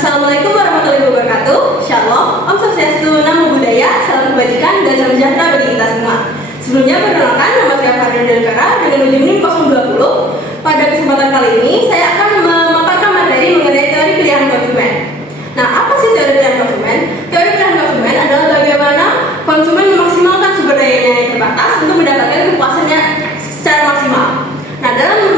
Assalamualaikum warahmatullahi wabarakatuh. Shalom, Om Swastiastu, Namo Buddhaya, salam kebajikan dan salam sejahtera bagi kita semua. Sebelumnya perkenalkan, nama saya Fadil Delkara dengan ujung 020. Pada kesempatan kali ini saya akan memaparkan materi mengenai teori pilihan konsumen. Nah, apa sih teori pilihan konsumen? Teori pilihan konsumen adalah bagaimana konsumen memaksimalkan sumber dayanya yang terbatas untuk mendapatkan kepuasannya secara maksimal. Nah, dalam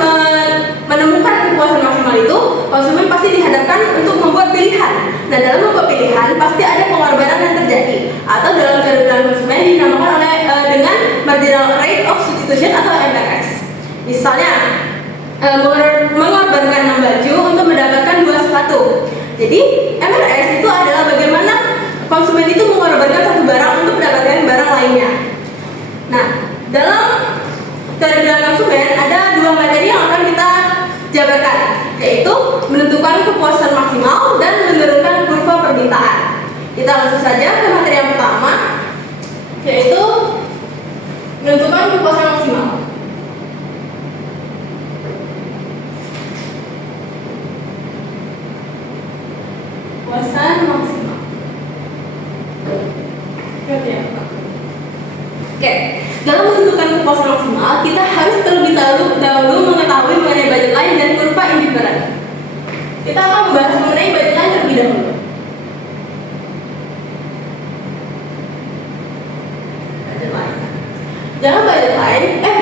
menemukan kepuasan maksimal itu, konsumen pasti dihadapkan untuk membuat pilihan. Nah, dalam membuat pilihan pasti ada pengorbanan yang terjadi, atau dalam teori pilihan konsumen dinamakan oleh dengan marginal rate of substitution atau MRS. Misalnya, mengorbankan 6 baju untuk mendapatkan 2 sepatu. Jadi, MRS itu adalah bagaimana konsumen itu mengorbankan satu barang untuk mendapatkan barang lainnya. Nah, dalam teori pilihan konsumen ada 2 materi yang akan kita jabarkan, yaitu menentukan kepuasan maksimal dan menurunkan kurva permintaan. Kita langsung saja ke materi yang pertama, yaitu menentukan kepuasan maksimal. Kepuasan maksimal. Oke, dalam menentukan kepuasan maksimal, kita harus terlebih dahulu mengetahui mengenai budget line dan kurva indifferent. Kita akan membahas mengenai budget line terlebih dahulu. Budget line. Dalam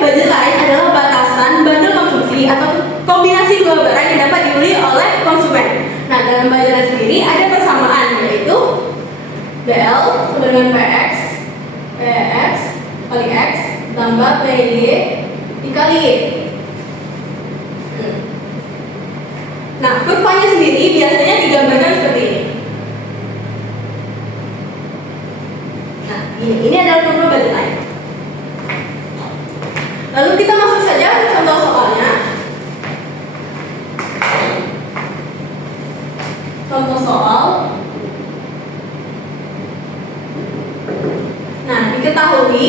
budget line adalah batasan bundle konsumsi atau kombinasi dua barang yang dapat dibeli oleh konsumen. Nah, dalam budget line sendiri ada persamaan, yaitu BL sama dengan PX kali X tambah PY dikali Y. Nah, kurvanya sendiri biasanya digambarkan seperti ini. Nah, ini adalah kurva budget line. Lalu kita masuk saja ke contoh soalnya. Contoh soal. Nah, diketahui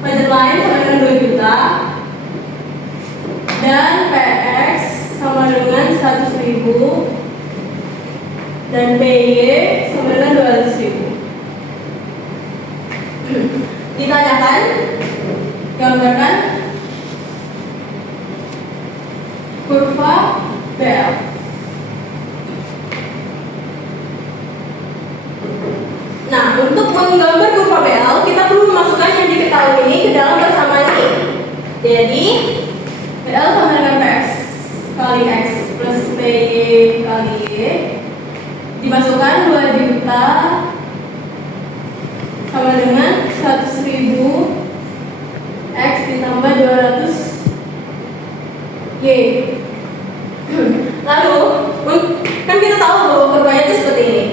budget line sama dengan 2 juta dan PX sama dengan 100.000 dan PY sama dengan 200.000. Ditanyakan, gambarkan kurva BL. Nah, untuk menggambar kurva BL, kita perlu memasukkan yang diketahui ini ke dalam persamaan ini. Jadi, BL sama dengan PX kali X plus PY kali Y dimasukkan 2 juta sama dengan 100.000 X ditambah 200 Y. Lalu, kan kita tahu bahwa kurvanya itu seperti ini.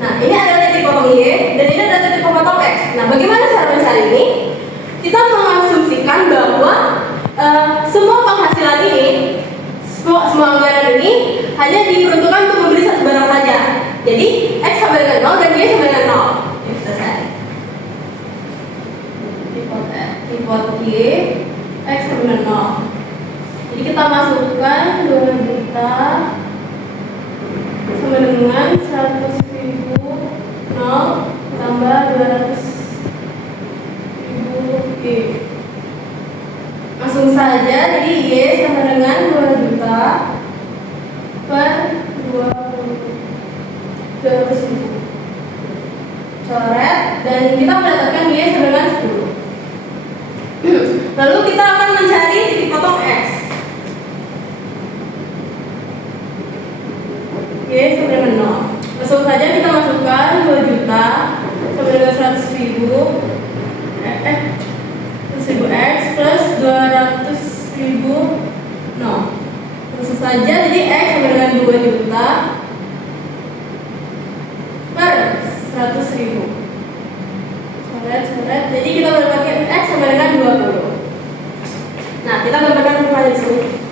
Nah, ini adalah titik potong Y dan ini adalah titik potong X. Nah, bagaimana cara mencari ini? Kita mengasumsikan bahwa semua penghasilan ini, semua anggaran ini hanya diperuntukkan untuk membeli satu barang saja. Jadi, X sama dengan 0 dan Y sama dengan 0. Ini selesai. Tipot Y, X sama dengan 0. Jadi, kita masukkan 2 juta sama dengan 100.000 0 tambah 200.000 Y. Langsung saja, jadi Y sama dengan 2 juta per 200.000. Coret, dan kita mendapatkan Y sama dengan 10. Lalu kita akan mencari titik potong X. Y sama dengan 0. Langsung saja kita masukkan 2 juta sama dengan 100.000 X plus 200.000 0. Langsung saja, jadi X sama dengan 2 juta per 100.000. Coret. Jadi kita mendapatkan X sama dengan 20. Nah, kita gambarkan kurva di sini.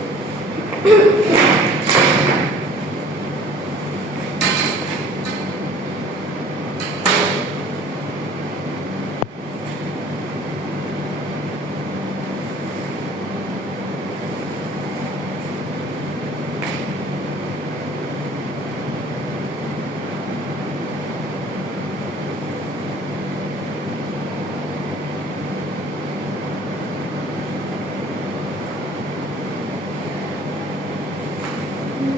Di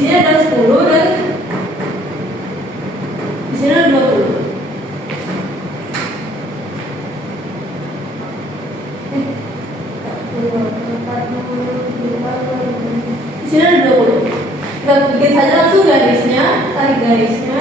sini ada 10 dan di sini ada 20. Di sini ada 20. Kita bikin saja langsung garisnya, tarik garisnya.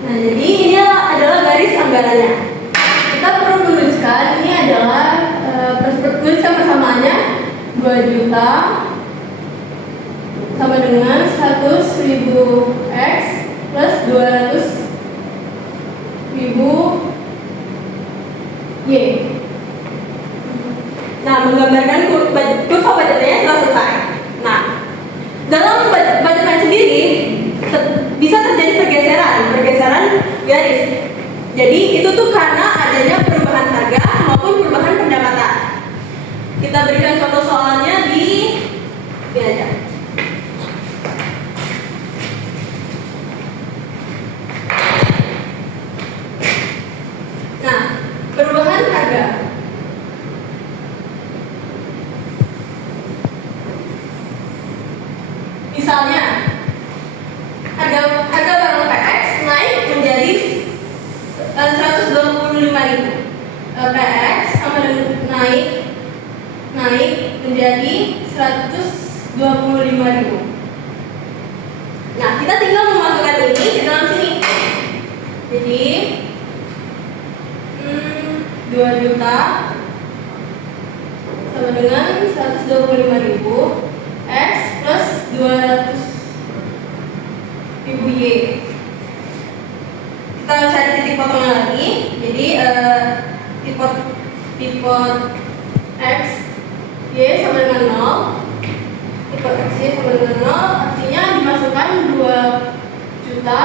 Nah, jadi ini adalah garis anggarannya. Kita perlu menuliskan ini adalah tulisan persamaannya 2 juta sama dengan 100.000 X plus 200.000 Y. Nah, menggambarkan kurva budgetnya sudah selesai. Nah, dalam budgetnya sendiri bisa terjadi pergeseran garis. Jadi itu tuh karena adanya perubahan harga maupun perubahan pendapatan. Kita berikan contoh soalnya di sini aja. Nah, perubahan harga. Misalnya harga barang PX naik menjadi 125.000. PX sama dengan naik menjadi 125.000. Nah, kita tinggal memasukkan ini di dalam sini. Jadi 2 juta sama dengan 125.000 X plus 200.000 Y. Kita cari titik potongnya lagi. Jadi tipe X Y sama dengan 0. Tipe X Y sama dengan 0 artinya dimasukkan 2 juta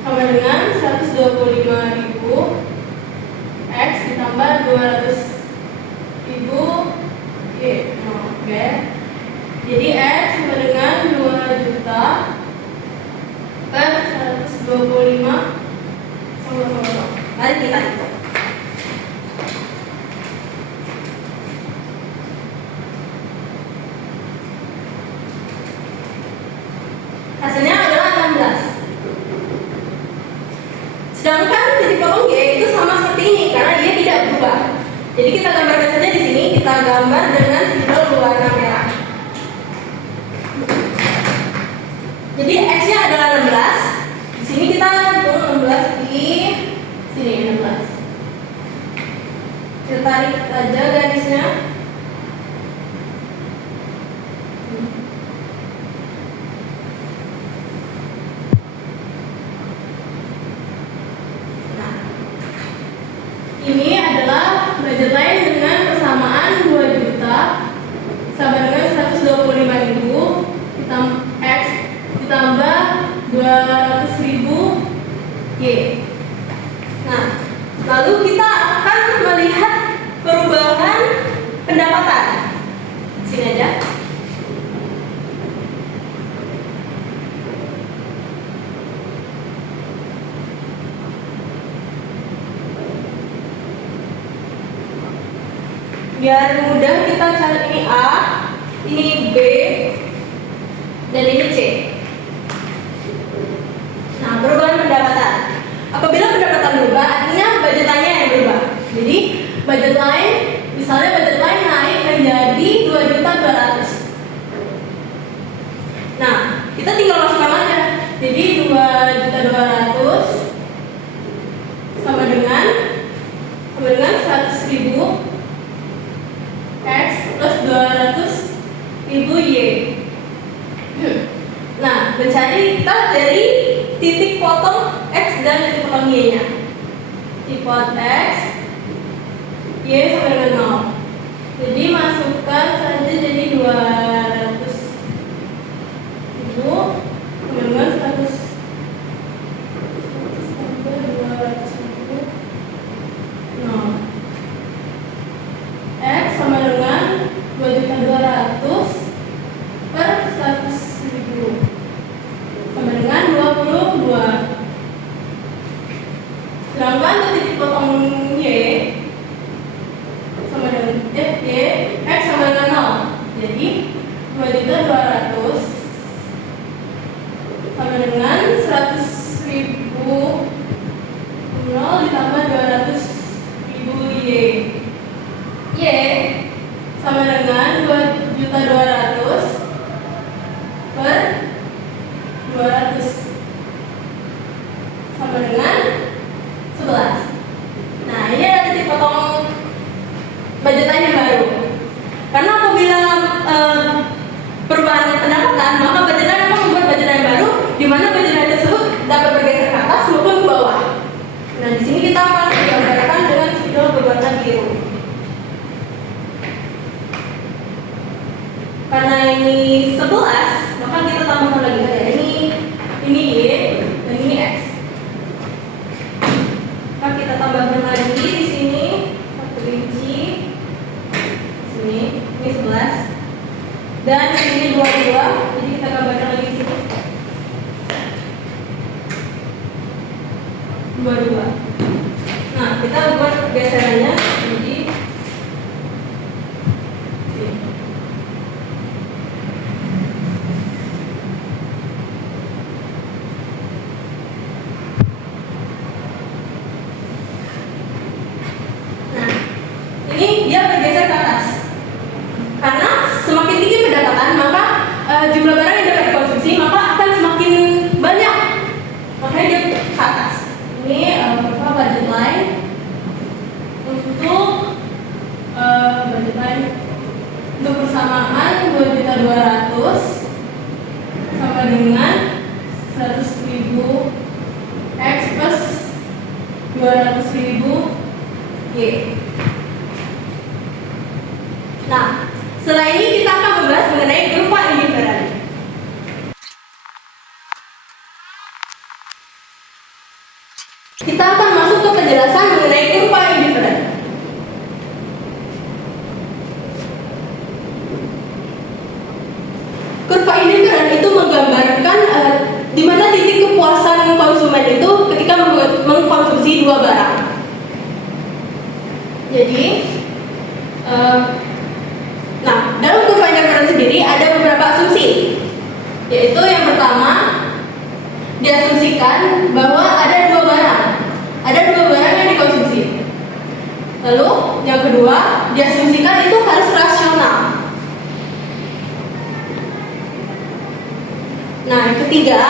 sama dengan 125.000 X ditambah 200.000 Y. Oke. Jadi X sama dengan 2 juta per 125 sama. Mari kita hitung. Hasilnya adalah 16. Sedangkan titik potong Y itu sama seperti ini karena dia tidak berubah. Jadi kita gambarkan saja di sini, kita gambar dengan spidol berwarna merah. Jadi X-nya adalah 16. Di sini kita hitung 16 di sini 16. Kita tarik aja garisnya. Nah, ini adalah budget line dengan persamaan 2 juta sama dengan 125.000 X ditambah 200.000 Y. Nah, lalu kita akan melihat perubahan pendapatan. Sini aja. Biar mudah kita cari ini A, ini B, dan ini C. Nah, perubahan pendapatan. Apabila pendapatan berubah, artinya budget line-nya yang berubah. Jadi, budget line, misalnya budget line naik menjadi 2.200.000. Nah, kita tinggal masukkan aja. Jadi 2.200.000 sama dengan 100.000 X plus 200.000 Y. Nah, mencari kita dari titik potong X dan titik potong Y-nya. Titik potong X Y sama dengan 0. Jadi masukkan saja jadi 200.000 sama dengan 100 tambah 200.000 0. X sama dengan 2.200.000 per 100.000 sama dengan 22. Sedangkan untuk titik potong Y sama dengan Y X sama dengan 0. Jadi 2.200.000 sama dengan 100.000 0 ditambah 200.000 Y sama dengan 2.200.000 per 200 sama dengan 11. Nah, ini ada titik potong budgetan yang baru. Karena apabila perubahan pendapatan, maka budgetan akan membuat budgetan yang baru, di mana budgetan tersebut dapat bergeser ke atas maupun ke bawah. Nah, di sini kita akan menggambarkan dengan spidol berwarna biru. Karena ini 11, maka kita tambahkan lagi ya. Ini Y dan ini X. Maka kita tambahkan lagi di sini 1 inci, di sini ini 11, dan di sini 22. Jadi kita gambarkan lagi di sini 22. Nah, kita buat geserannya jadi ini dia bergeser ke atas. Karena semakin tinggi pendapatan, maka jumlah barang yang dapat dikonsumsi maka akan semakin banyak. Makanya dia ke atas. Ini budget line untuk budget line untuk persamaan 2.200.000 sama dengan 100.000 X plus 200.000 Y. Nah, setelah ini kita akan membahas mengenai kurva indifferent. Kita akan masuk ke penjelasan mengenai kurva indifferent. Kurva indifferent itu menggambarkan di mana titik kepuasan konsumen itu ketika mengkonsumsi dua barang. Jadi, nah, dalam kurva indifferent sendiri ada beberapa asumsi, yaitu yang pertama diasumsikan bahwa ada dua barang yang dikonsumsi. Lalu yang kedua diasumsikan itu harus rasional. Nah, yang ketiga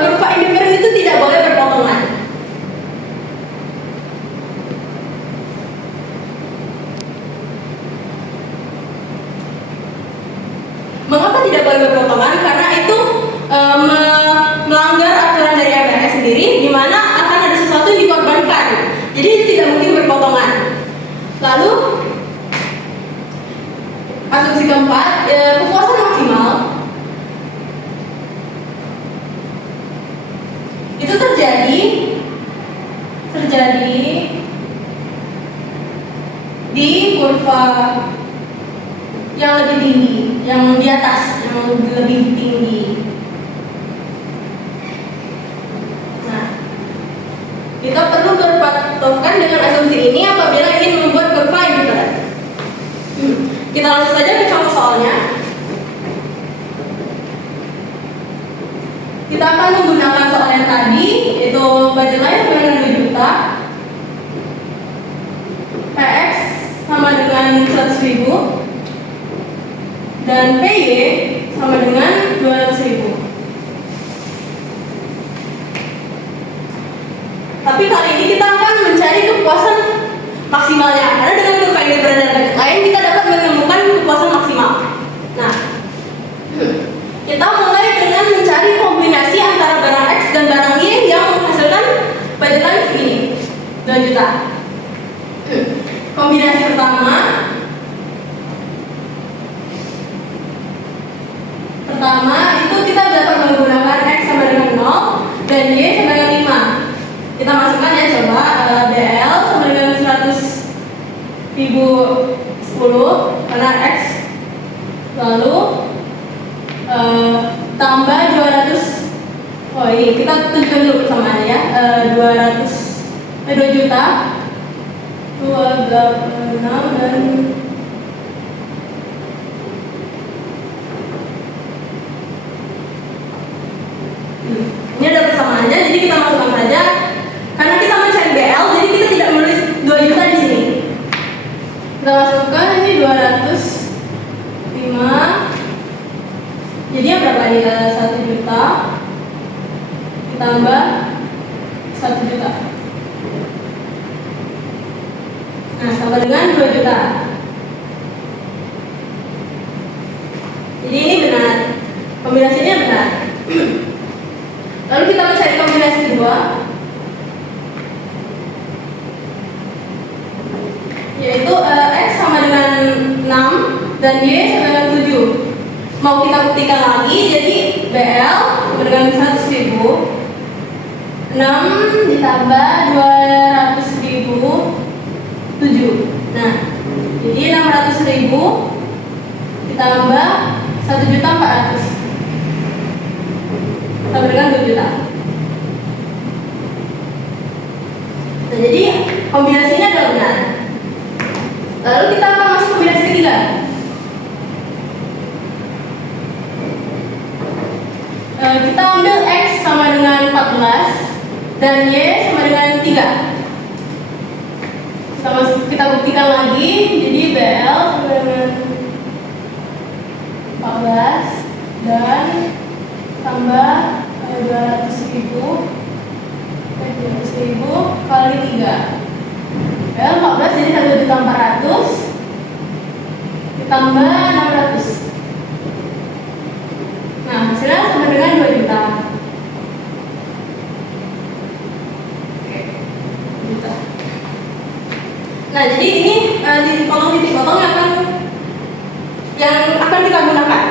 kurva indifferent itu tidak boleh berpotongan. Mengapa tidak boleh berpotongan? Karena itu melanggar aturan dari MRS sendiri, di mana akan ada sesuatu yang dikorbankan. Jadi itu tidak mungkin berpotongan. Lalu asumsi keempat, kepuasan maksimal itu terjadi di kurva yang lebih tinggi, yang di atas, yang lebih tinggi. Nah, kita perlu berpatokan dengan asumsi ini apabila ingin membuat kurva indifferent. Kita langsung saja ke contoh soalnya. Kita akan menggunakan soal yang tadi, yaitu budget line sama dengan 2 juta, PX sama dengan 100.000, dan PY sama dengan 200.000. Tapi kali ini kita akan mencari kepuasan maksimalnya, karena dengan kurva indifferent dan budget line kita dapat menemukan kepuasan maksimal. Nah, kita mulai dengan mencari kombinasi antara barang X dan barang Y yang menghasilkan budget line ini. 2 juta. Kombinasi pertama itu kita dapat menggunakan X sama dengan 0 dan Y sama dengan 5. Kita masukkan ya, coba BL sama dengan 100.010 karena X, lalu tambah 200. Oh ini kita tunjukkan dulu persamaannya ya. 2 juta 286 dan ini ada persamaannya, jadi kita masukkan saja. Karena kita mencari BL, jadi kita tidak menulis 2 juta di sini. Kita masukkan ini 205. Jadi yang berapa ini? 1 juta ditambah 1 juta. Nah, sama dengan 2 juta. Jadi ini benar. Kombinasinya benar. Lalu kita mencari kombinasi kedua, yaitu X sama dengan 6 dan Y sama dengan 7. Mau kita buktikan lagi, jadi BL sama dengan 100.000, 6 ditambah 200.000, 7. Nah, jadi 600.000 ditambah 1.400.000 sama dengan 2 juta. Nah, jadi kombinasinya adalah benar. Lalu kita akan masuk kombinasi ketiga. Kita ambil X sama dengan 14 dan Y sama dengan 3. Kita buktikan lagi, jadi BL sama dengan 14 dan tambah 200.000 kali 3. BL 14 jadi 1.400.000 ditambah 600. Nah, hasilnya sama dengan 2 juta. Oke, juta. Nah, jadi ini titik potong yang akan kita gunakan.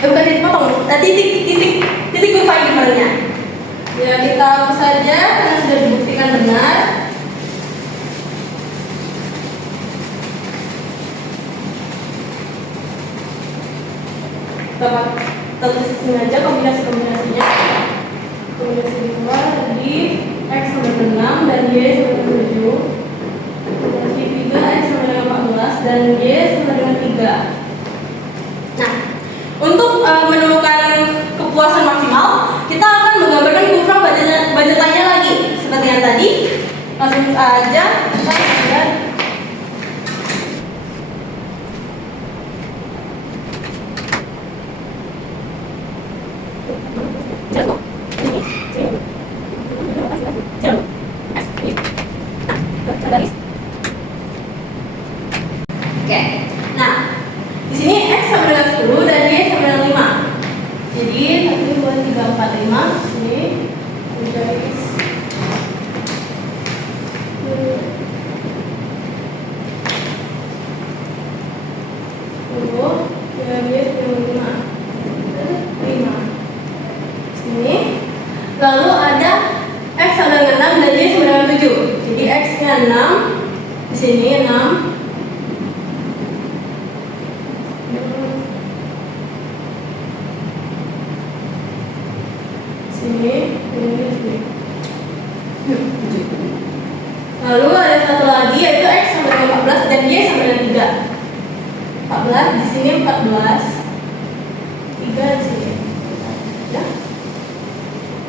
Bukan titik potong, titik kurva intervalnya. Ya, kita hapus saja karena sudah dibuktikan benar. Kita tulis aja kombinasinya. Kombinasi kedua tadi X sama dengan 6 dan Y sama dengan 7. Kombinasi 3 X sama dengan 14 dan Y sama dengan 3. Nah, untuk menemukan kepuasan maksimal, kita akan menggambarkan kurva budgetannya lagi seperti yang tadi. Langsung saja kita lihat. Oke, nah di sini X sama dengan 10 dan Y sama dengan 5. Jadi 1, 2, 3, 4, 5. Sini guys. Dan Y sama dengan 5. Sini. Lalu ada X sama dengan 6 dan Y sama dengan 7. Jadi X-nya 6, di sini 6. Lalu ada satu lagi yaitu X sama dengan 14 dan Y sama dengan 3. 14 di sini 14, 3 di sini. Ya.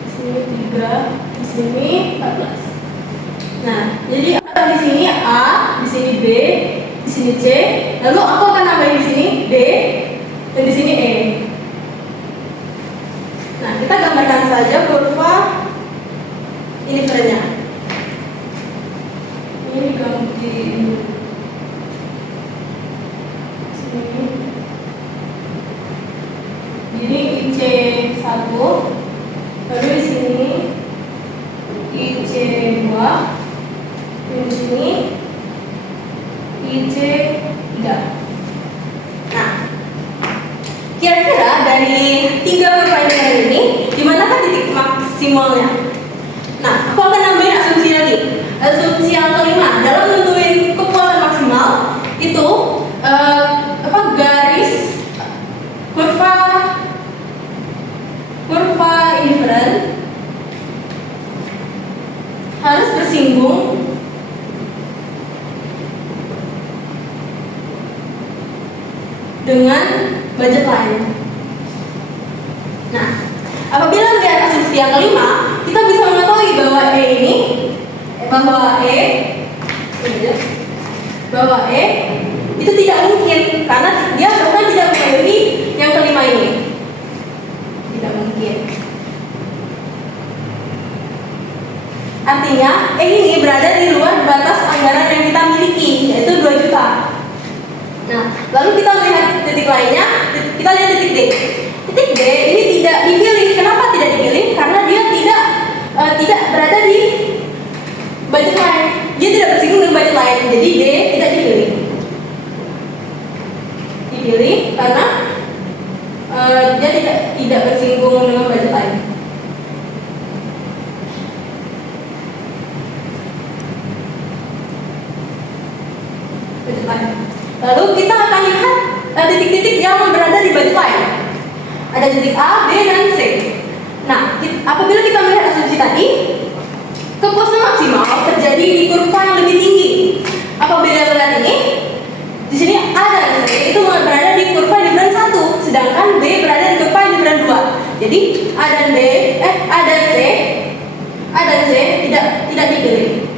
Di sini 3, di sini 14. Nah, jadi di sini A, di sini B, di sini C. Lalu aku akan nambahin di sini D dan di sini E. Nah, kita gambarkan saja kurva ini kerennya. Ini diganti sini. Jadi IC1, lalu di sini IC2, di sini IC 3. Nah, kira-kira dari 3 kurva indikator ini, di manakah titik maksimalnya? Nah, aku akan nambahin asumsi lagi. Asumsi yang kelima, dalam menentuin kepuasan maksimal itu garis kurva indifferent harus bersinggung dengan budget line. Nah, apabila melihat asumsi yang kelima, kita bisa mengetahui bahwa E itu tidak mungkin karena dia bahkan tidak memenuhi yang kelima ini. Tidak mungkin. Artinya E ini berada di luar batas anggaran yang kita miliki, yaitu 2 juta. Nah, lalu kita lihat titik lainnya, kita lihat titik D. Titik D ini tidak dipilih. Kenapa tidak dipilih? Karena dia tidak berada di budget line. Dia tidak bersinggung dengan budget line. Jadi D tidak dipilih. Dipilih karena dia tidak bersinggung dengan budget line. Lalu kita akan lihat titik-titik yang berada di budget line. Ada titik A, B, dan C. Nah, apabila kita melihat asumsi tadi, kepuasan maksimal terjadi di kurva yang lebih tinggi. Apabila melihat ini, di sini A dan C itu berada di kurva indifferent 1, sedangkan B berada di kurva indifferent 2. Jadi A dan C tidak dipilih.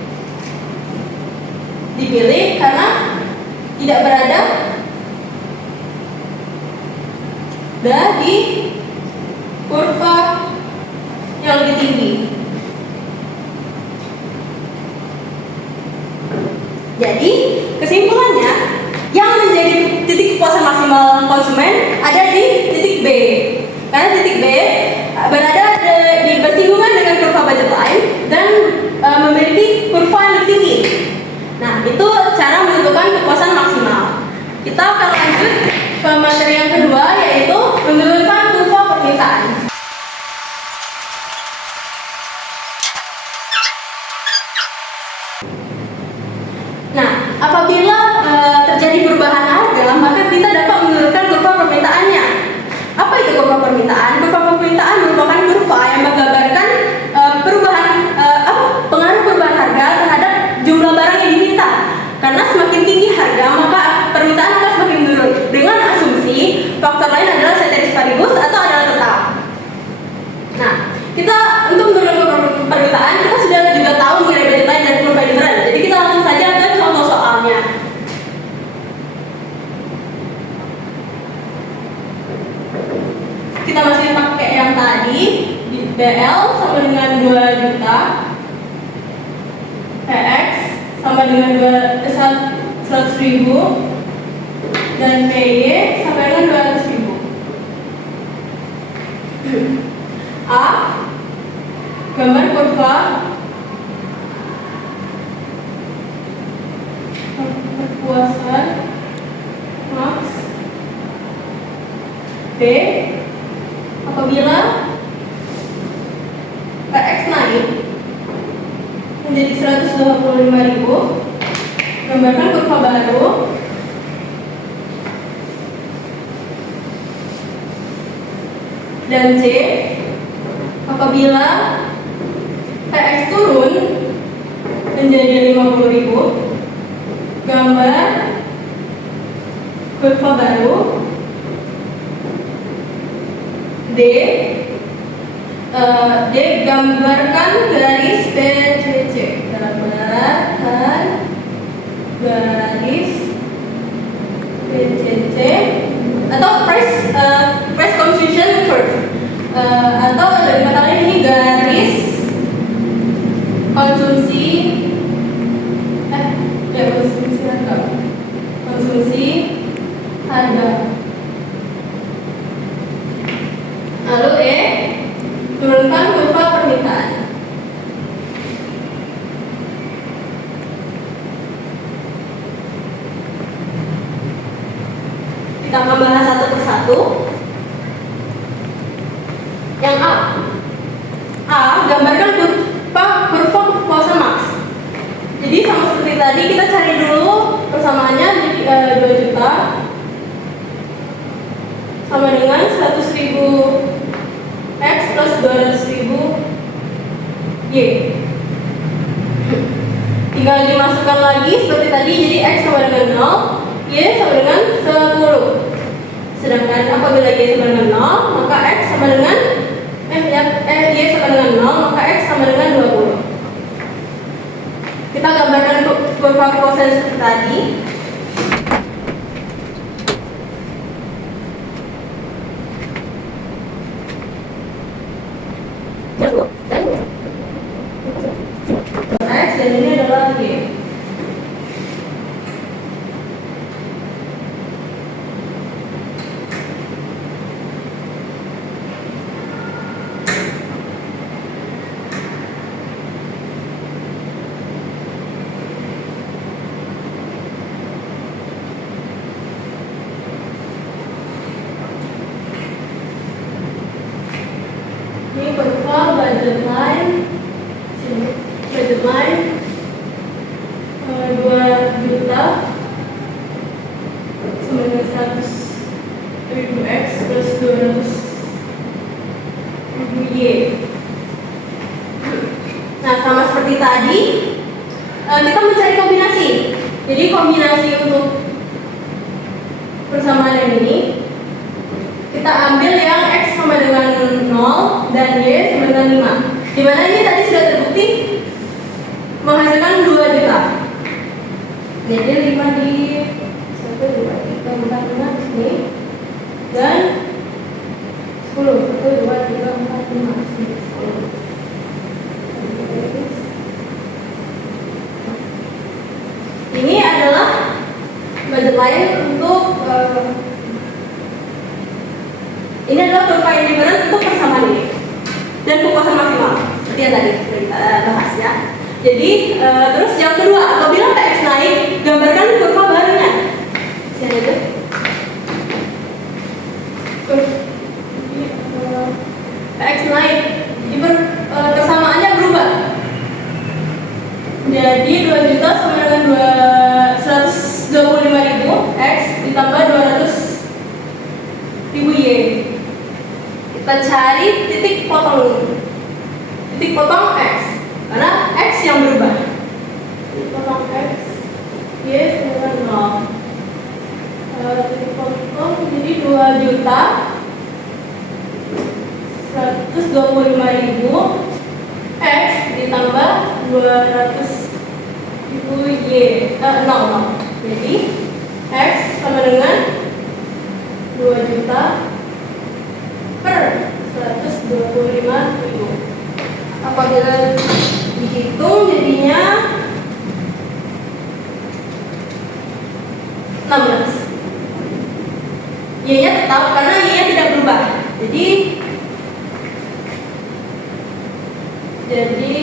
Dipilih karena tidak berada di kurva yang lebih tinggi. Jadi kesimpulannya, yang menjadi titik kepuasan maksimal konsumen ada di titik B. Karena titik B berada di bersinggungan dengan kurva budget line dan memiliki kurva yang lebih tinggi. Nah, itu cara menentukan kepuasan maksimal. Kita akan lanjut ke materi yang kedua, yaitu menurunkan kurva permintaan. Nah, apabila terjadi perubahan harga, maka kita dapat menurunkan kurva permintaannya. Apa itu kurva permintaan? Kurva permintaan merupakan kurva yang menggambarkan pengaruh perubahan harga terhadap jumlah barang yang diminta. Karena semakin tinggi harga, maka permintaan akan semakin menurun. Dengan asumsi faktor lain adalah ceteris paribus atau adalah tetap. Nah, kita untuk menurunkan permintaan, kita sudah juga tahu mengenai budget line dan kurva indifferent. Jadi kita langsung saja ke contoh soalnya. Kita masih pakai yang tadi, BL sama dengan 2 juta, PX sama dengan 100.000, dan PY sampai dengan 200.000. A, gambar kurva kepuasan max. B, apabila PX naik menjadi 125.000, gambarkan kurva baru. Dan C, apabila PX turun menjadi 50.000, gambar kurva baru. D, gambarkan garis PCC. Gambarkan garis PCC atau price confusion curve, atau dari kata lain ini garis konsumsi harga. Lalu E, turunkan kurva permintaan. Kita akan bahas satu persatu. Yang A, gambarkan kurva kepuasan Max. Jadi sama seperti tadi, kita cari dulu persamaannya. Jadi 2 juta sama dengan 100.000 X plus 200.000 Y. Tinggal dimasukkan lagi seperti tadi, jadi X sama dengan 0, Y sama dengan 10. Sedangkan apabila Y sama dengan 0, maka X sama dengan Y sama dengan 0, maka X sama dengan 20. Kita gambarkan kurva kepuasan seperti tadi. X dan ini adalah Y. Ini kurva budget line 2 juta sama dengan 100.000 X plus 200.000 Y. Nah, sama seperti tadi, kita mencari kombinasi. Jadi kombinasi untuk persamaan yang ini, kita ambil yang X sama dengan 0 dan Y sama dengan 5. Dimana ini tadi sudah terbukti menghasilkan 2 juta. Jadi 5 di 1, 2, 3, 4, 5 sini dan 10. 1, 2, 3, 4, 5 sini 10. Ini adalah budget lain untuk ini adalah kurva indifferent untuk persamaan ini dan kepuasan maksimal seperti yang tadi kita bahas ya. Jadi terus yang kedua, apabila PX naik, gambarkan kurva barunya. Sini aja. PX naik, persamaannya berubah. Jadi 2 juta sama dengan 125.000 X ditambah 200.000 Y. Kita cari titik potong X, karena X yang berubah. Titik potong X, Y sama dengan 0. Titik potong jadi 2 juta 125.000 X ditambah 200.000 Y. 0. Jadi X sama dengan 2 juta per 125.000. Apabila dihitung jadinya 16. Y-nya tetap karena Y-nya tidak berubah. Jadi ini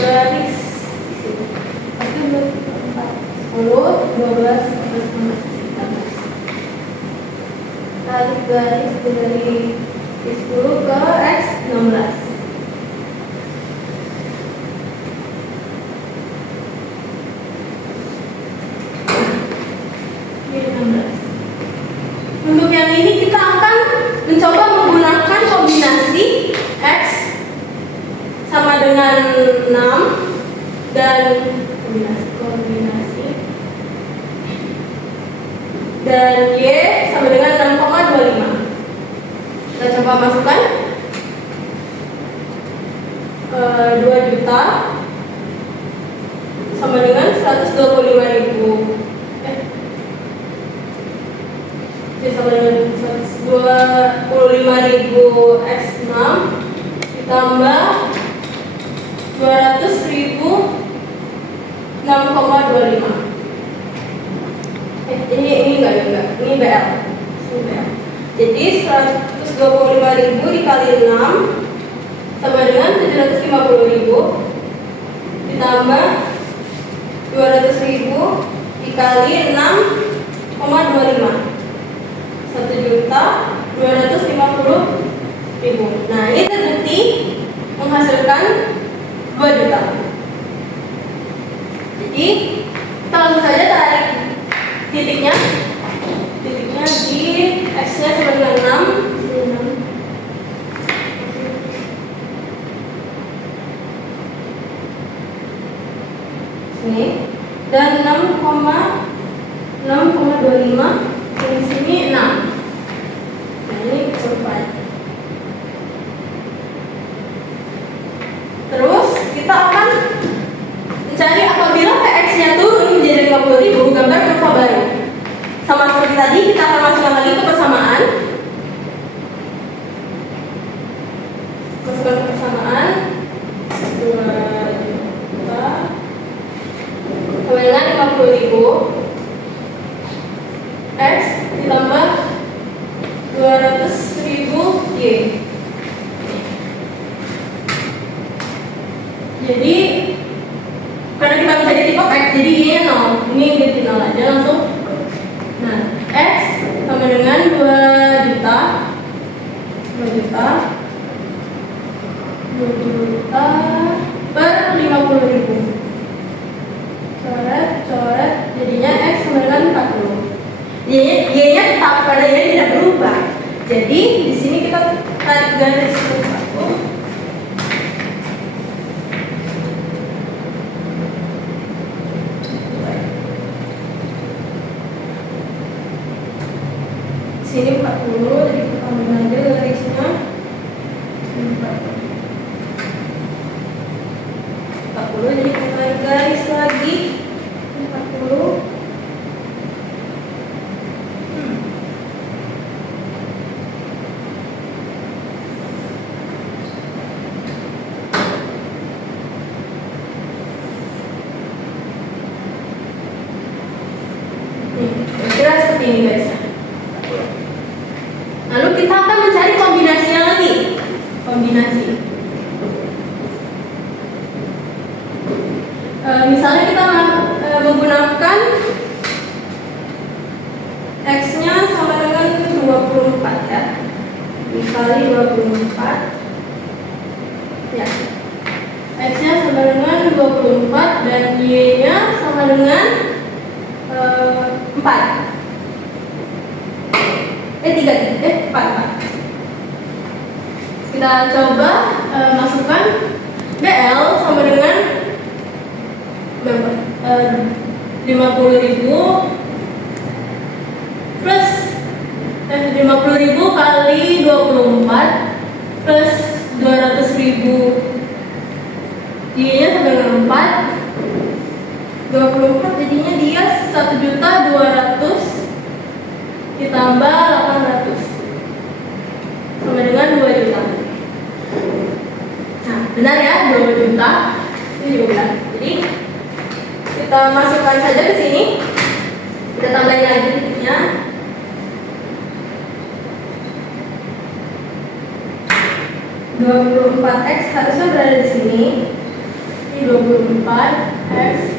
garis 10, 12, 13. Tarik garis dari 10 ke X 16. Untuk yang ini kita akan mencoba menggunakan kombinasi X sama dengan 6 dan kombinasi dan Y sama dengan 6,25. Kita coba masukkan 2 juta sama dengan 125.000 sama dengan 125.000 X 6 ditambah 200.000 6,25. Ini enggak, ini BL. Jadi 125.000 dikali 6 sama dengan 750.000 ditambah 200.000 dikali 6 1.250.000. Nah, ini terbukti menghasilkan 2 juta. Jadi kita langsung saja tarik titiknya di X-nya sama dengan 6. Sini dan 6,25 di sini 6. Nah, ini perubahan. Terus kita akan mencari apabila PX-nya turun menjadi 50.000, gambar kurva baru. Sama seperti tadi, kita akan masukkan lagi ke persamaan. Masukkan ke persamaan 2 juta sama dengan 50.000 X ditambah 200.000 Y. Jadi karena kita menjadi tipe X, jadi Y-nya 0. Ini jadi 0 aja langsung. Nah, X sama dengan 2 juta per 50.000. Coret, jadinya X sama dengan 40. Y-nya tetap pada Y tidak berubah. Jadi di sini kita tarik garis ke 40. Sini 40, jadi kita ambil aja garisnya 40, jadi kita tarik garis lagi 40. Kira seperti ini guys. Lalu kita akan mencari kombinasinya lagi. Kombinasi. Misalnya kita menggunakan X-nya sama dengan 24 ya. Dikali 24. Ya. X-nya sama dengan 24 dan Y-nya sama dengan 4. 4. Kita coba masukkan BL sama dengan 50.000 plus 50.000 kali 24 plus 200.000 Y-nya sama dengan 4. 24 jadinya dia 1.200.000 ditambah 800 sama dengan 2 juta. Nah, benar ya, 2 juta. Ini juga benar. Jadi kita masukkan saja ke sini. Kita tambahin lagi titiknya. X harusnya berada di sini. Ini 24X.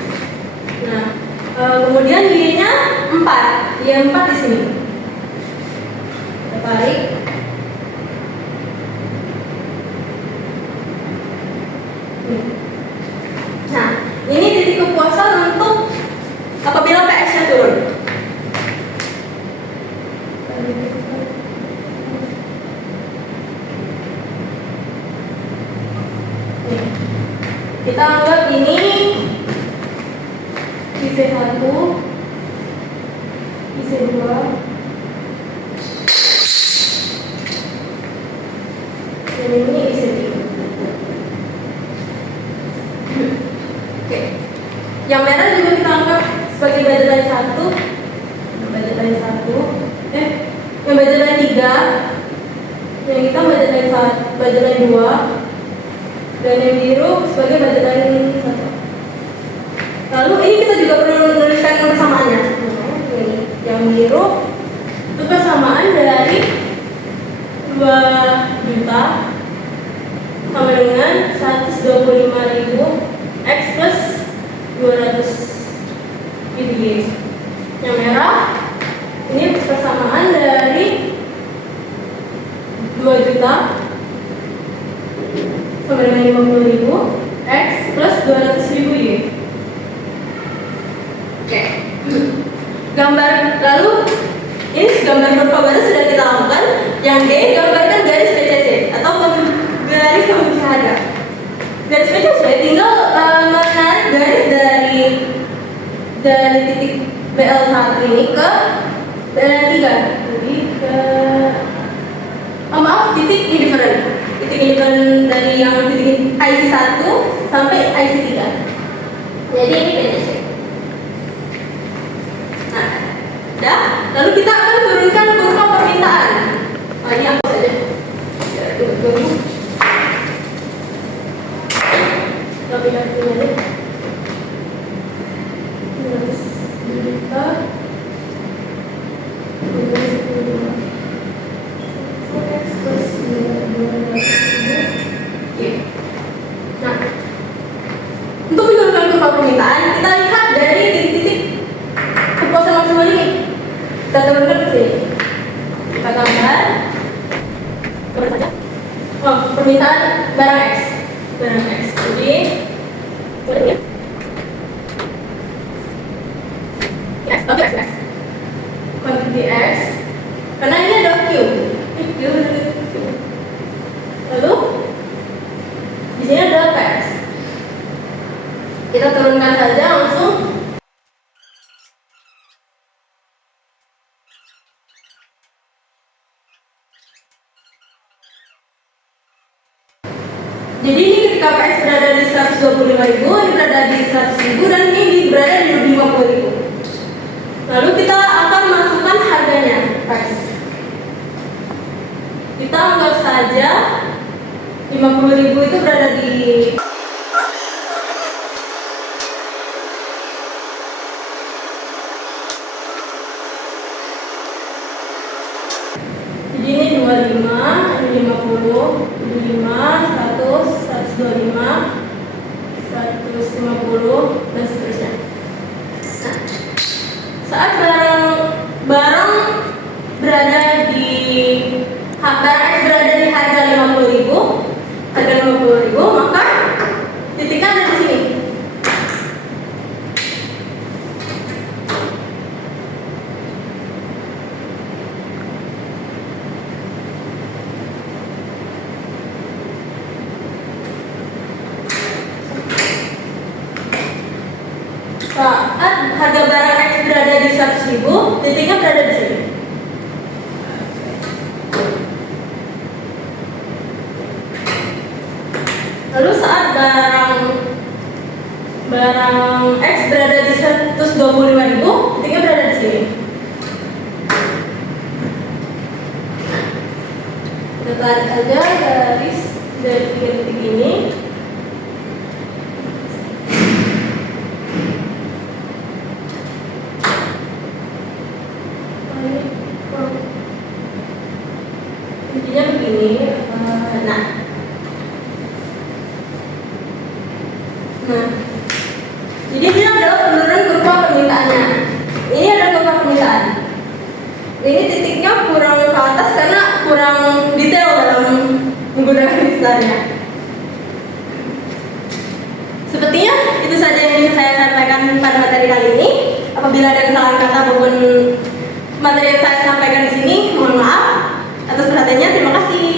Nah, kemudian Y-nya 4. Y 4 di sini. Kita tarik. Nah, ini titik kepuasan untuk apabila PX-nya turun. Kita anggap ini IC1, IC2, dan ini IC3. Oke. Yang merah juga kita anggap sebagai bajalan 1, bajalan 1, yang bajalan 3, yang hitam bajalan 2, dan yang biru sebagai bajalan 1. Lalu ini kita juga perlu menuliskan persamaannya. Ini yang biru itu persamaan dari 2 juta sama dengan 125.000 X plus 200 Y. Yang merah 200.000 ya. Oke. Gambar lalu ini gambar kurva baru sudah kita lakukan. Yang D gambarkan garis PCC atau garis pemecah harga. Garis PCC tinggal menarik garis dari titik BL1 ini ke BL3. Jadi ke maaf, titik indifferent dari yang titik IC1 sampai IC3. Jadi ini PCC. Nah, udah. Lalu kita akan turunkan kurva permintaan. Ini apa saja? Tunggu. Kita pindah ke sini. 100 juta. Nah, untuk menurunkan kurva permintaan, kita lihat dari titik-titik kepuasan maksimal ini. Kita turunkan ke sini. Kita gambar. Coba saja. Oh, permintaan barang X. Jadi, boleh ya? X. Quantity X. Karena ini ada Q. Lalu di sini ada X. Kita turunkan saja langsung. Jadi ini ketika PX berada di 125.000, ini berada di 100.000, dan ini berada di 50.000. Lalu kita akan masukkan harganya PX. Kita anggap saja 50.000 itu berada di jadi ini 25, ini 50, 75, 100, 125, 150, dan seterusnya. Nah, saat barang berada di barang X berada di harga 50.000, maka titiknya ada di sini. Saat harga barang X berada di 100.000, titiknya berada di sini. Lalu saat barang X berada di 125.000, titiknya berada di sini. Kita tarik aja garis dari titik ini. Intinya begini. Jadi ini adalah penurunan kurva permintaannya. Ini adalah kurva permintaan. Ini titiknya kurang ke atas karena kurang detail dalam menggunakan istilahnya. Sepertinya itu saja yang bisa saya sampaikan pada materi kali ini. Apabila ada kesalahan kata maupun materi yang saya sampaikan di sini, mohon maaf. Atas perhatiannya, terima kasih.